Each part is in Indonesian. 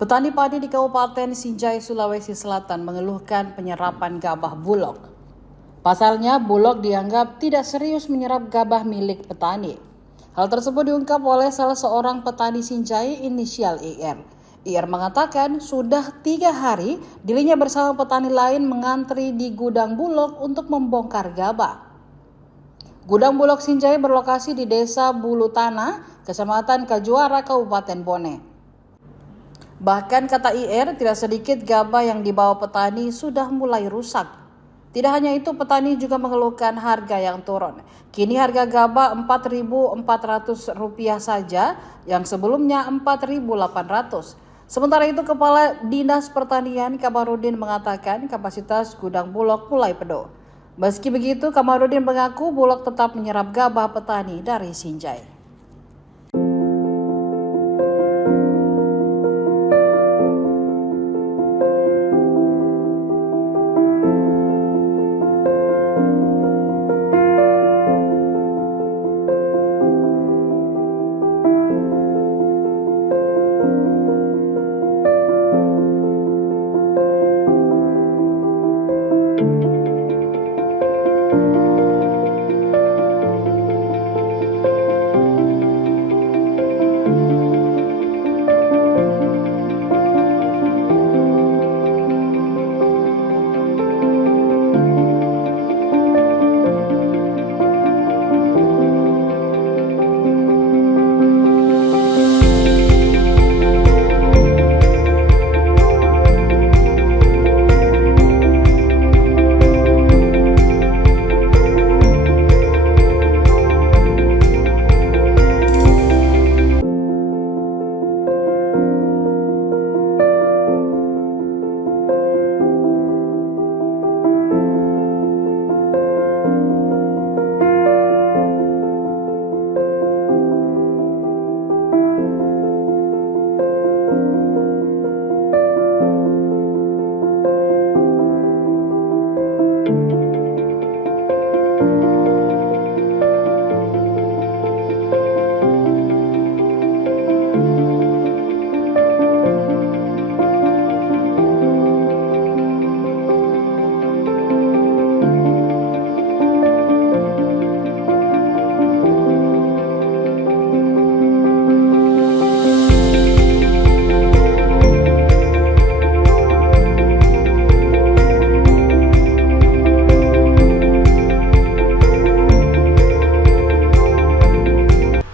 Petani padi di Kabupaten Sinjai, Sulawesi Selatan mengeluhkan penyerapan gabah Bulog. Pasalnya, Bulog dianggap tidak serius menyerap gabah milik petani. Hal tersebut diungkap oleh salah seorang petani Sinjai inisial IR. IR mengatakan sudah 3 hari dirinya bersama petani lain mengantri di gudang Bulog untuk membongkar gabah. Gudang Bulog Sinjai berlokasi di Desa Bulu Tanah, Kecamatan Kajuara, Kabupaten Bone. Bahkan kata IR, tidak sedikit gabah yang dibawa petani sudah mulai rusak. Tidak hanya itu, petani juga mengeluhkan harga yang turun. Kini harga gabah Rp4.400 saja, yang sebelumnya Rp4.800. Sementara itu, Kepala Dinas Pertanian Kamarudin mengatakan kapasitas gudang Bulog mulai penuh. Meski begitu, Kamarudin mengaku Bulog tetap menyerap gabah petani dari Sinjai.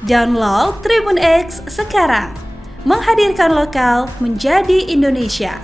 Download Tribun X sekarang, menghadirkan lokal menjadi Indonesia.